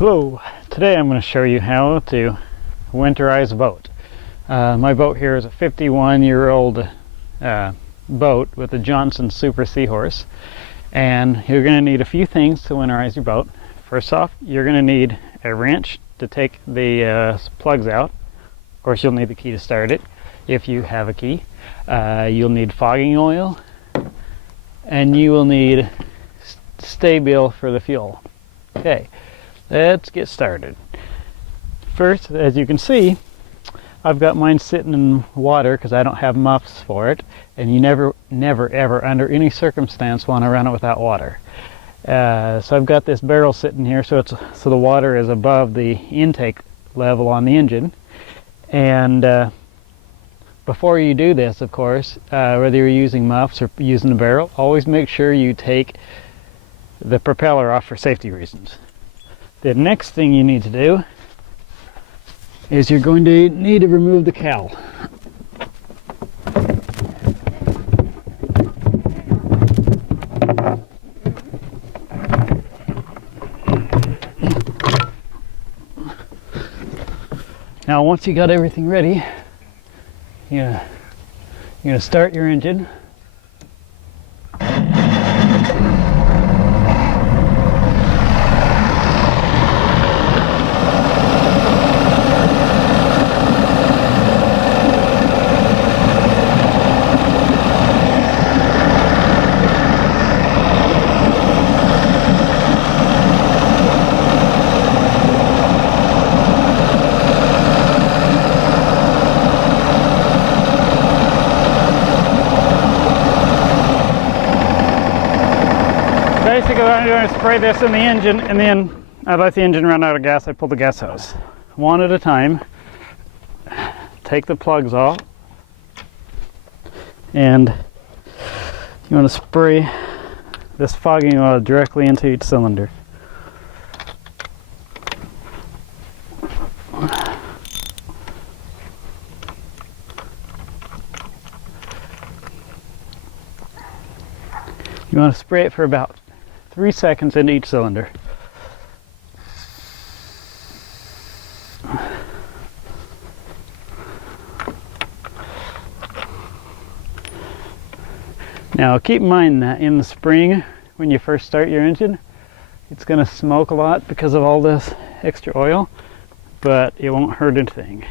Hello, today I'm going to show you how to winterize a boat. My boat here is a 51-year-old boat with a Johnson Super Seahorse, and you're going to need a few things to winterize your boat. First off, you're going to need a wrench to take the plugs out. Of course, you'll need the key to start it if you have a key. You'll need fogging oil, and you will need stay-bil for the fuel. Okay. Let's get started. First, as you can see, I've got mine sitting in water because I don't have muffs for it, and you never ever under any circumstance want to run it without water. So I've got this barrel sitting here so the water is above the intake level on the engine. And before you do this, of course, whether you're using muffs or using a barrel, always make sure you take the propeller off for safety reasons. The next thing you need to do is you're going to need to remove the cowl. Now once you got everything ready, you're going to start your engine. Basically, I'm going to spray this in the engine, and then I let the engine run out of gas. I pull the gas hose one at a time. Take the plugs off, and you want to spray this fogging oil directly into each cylinder. You want to spray it for about 3 seconds into each cylinder. Now keep in mind that in the spring, when you first start your engine, it's going to smoke a lot because of all this extra oil, but it won't hurt anything.